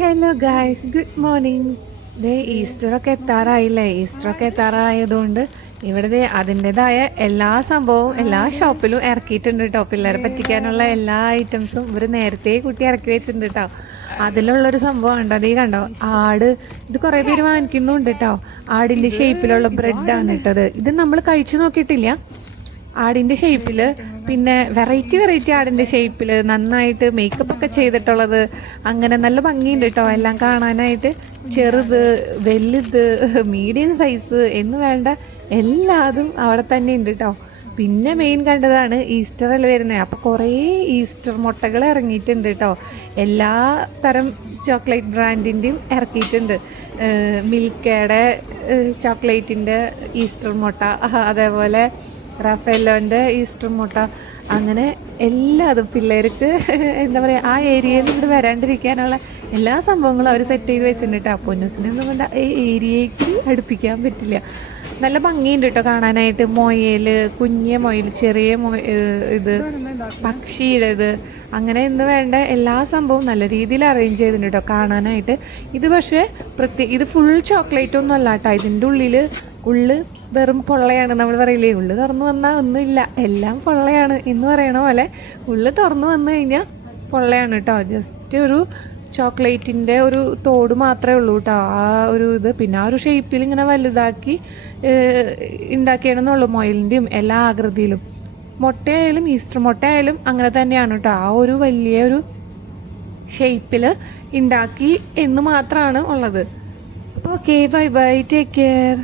Hello guys, good morning. ദേ ഈസ്റ്ററൊക്കെ എത്താറായില്ലേ? ഈസ്റ്ററൊക്കെ എത്താറായതുകൊണ്ട് ഇവിടെ ദേ അതിൻ്റെതായ എല്ലാ സംഭവവും എല്ലാ ഷോപ്പിലും ഇറക്കിയിട്ടുണ്ട് കേട്ടോ. പിള്ളേരെ പറ്റിക്കാനുള്ള എല്ലാ ഐറ്റംസും ഇവർ നേരത്തെ കുട്ടി ഇറക്കി വെച്ചിട്ടുണ്ട് കേട്ടോ. അതിലുള്ളൊരു സംഭവം ഉണ്ട്, അതീ കണ്ടോ, ആട്. ഇത് കുറേ പേര് വാങ്ങിക്കുന്നുണ്ട് കേട്ടോ. ആടിൻ്റെ ഷേപ്പിലുള്ള ബ്രെഡാണ് കേട്ടത്. ഇത് നമ്മൾ കഴിച്ചു നോക്കിയിട്ടില്ല. ആടിൻ്റെ ഷേപ്പിൽ, പിന്നെ വെറൈറ്റി ആടിൻ്റെ ഷേപ്പിൽ നന്നായിട്ട് മേക്കപ്പ് ഒക്കെ ചെയ്തിട്ടുള്ളത്. അങ്ങനെ നല്ല ഭംഗിയുണ്ട് കേട്ടോ എല്ലാം കാണാനായിട്ട്. ചെറുത്, വലുത്, മീഡിയം സൈസ് എന്ന് വേണ്ട എല്ലാതും അവിടെ തന്നെ ഉണ്ട് കേട്ടോ. പിന്നെ മെയിൻ കണ്ടതാണ് ഈസ്റ്ററിൽ വരുന്നത്. അപ്പോൾ കുറേ ഈസ്റ്റർ മുട്ടകൾ ഇറങ്ങിയിട്ടുണ്ട് കേട്ടോ. എല്ലാ തരം ചോക്ലേറ്റ് ബ്രാൻഡിൻ്റെയും ഇറക്കിയിട്ടുണ്ട്. മിൽക്കയുടെ ചോക്ലേറ്റിൻ്റെ ഈസ്റ്റർ മുട്ട, അതേപോലെ റഫേലോൻ്റെ ഈസ്റ്റർ മുട്ട, അങ്ങനെ എല്ലാതും പിള്ളേർക്ക് എന്താ പറയുക, ആ ഏരിയയിൽ നിന്ന് ഇവിടെ വരാണ്ടിരിക്കാനുള്ള എല്ലാ സംഭവങ്ങളും അവർ സെറ്റ് ചെയ്ത് വെച്ചിട്ടുണ്ട് കേട്ടോ. പൊന്നൂസിനൊന്നും കൊണ്ട് ഈ ഏരിയയ്ക്ക് അടുപ്പിക്കാൻ പറ്റില്ല. നല്ല ഭംഗിയുണ്ട് കേട്ടോ കാണാനായിട്ട്. മൊയൽ, കുഞ്ഞ മൊയൽ, ചെറിയ ഇത് പക്ഷിയുടെ ഇത്, അങ്ങനെ എന്ന് വേണ്ട എല്ലാ സംഭവവും നല്ല രീതിയിൽ അറേഞ്ച് ചെയ്തിട്ടുണ്ട് കേട്ടോ കാണാനായിട്ട്. ഇത് പക്ഷേ ഇത് ഫുൾ ചോക്ലേറ്റ് ഒന്നും അല്ല കേട്ടോ. ഇതിൻ്റെ ഉള്ള് വെറും പൊള്ളയാണ്. നമ്മൾ പറയില്ലേ, ഉള്ളു തുറന്നു വന്നാൽ ഒന്നുമില്ല, എല്ലാം പൊള്ളയാണ് എന്ന് പറയണ പോലെ ഉള്ളു തുറന്നു വന്നു കഴിഞ്ഞാൽ പൊള്ളയാണ് കേട്ടോ. ജസ്റ്റ് ഒരു ചോക്ലേറ്റിൻ്റെ ഒരു തോട് മാത്രമേ ഉള്ളൂ കേട്ടോ ആ ഒരു ഇത്. പിന്നെ ആ ഒരു ഷേപ്പിൽ ഇങ്ങനെ വലുതാക്കി ഉണ്ടാക്കിയാണെന്നുള്ളൂ. മൊയിലിൻ്റെയും എല്ലാ ആകൃതിയിലും. മുട്ടയായാലും ഈസ്റ്റർ മുട്ടയായാലും അങ്ങനെ തന്നെയാണ് കേട്ടോ. ആ ഒരു വലിയൊരു ഷേപ്പിൽ ഉണ്ടാക്കി എന്ന് മാത്രമാണ് ഉള്ളത്. അപ്പോൾ okay, bye bye, take care.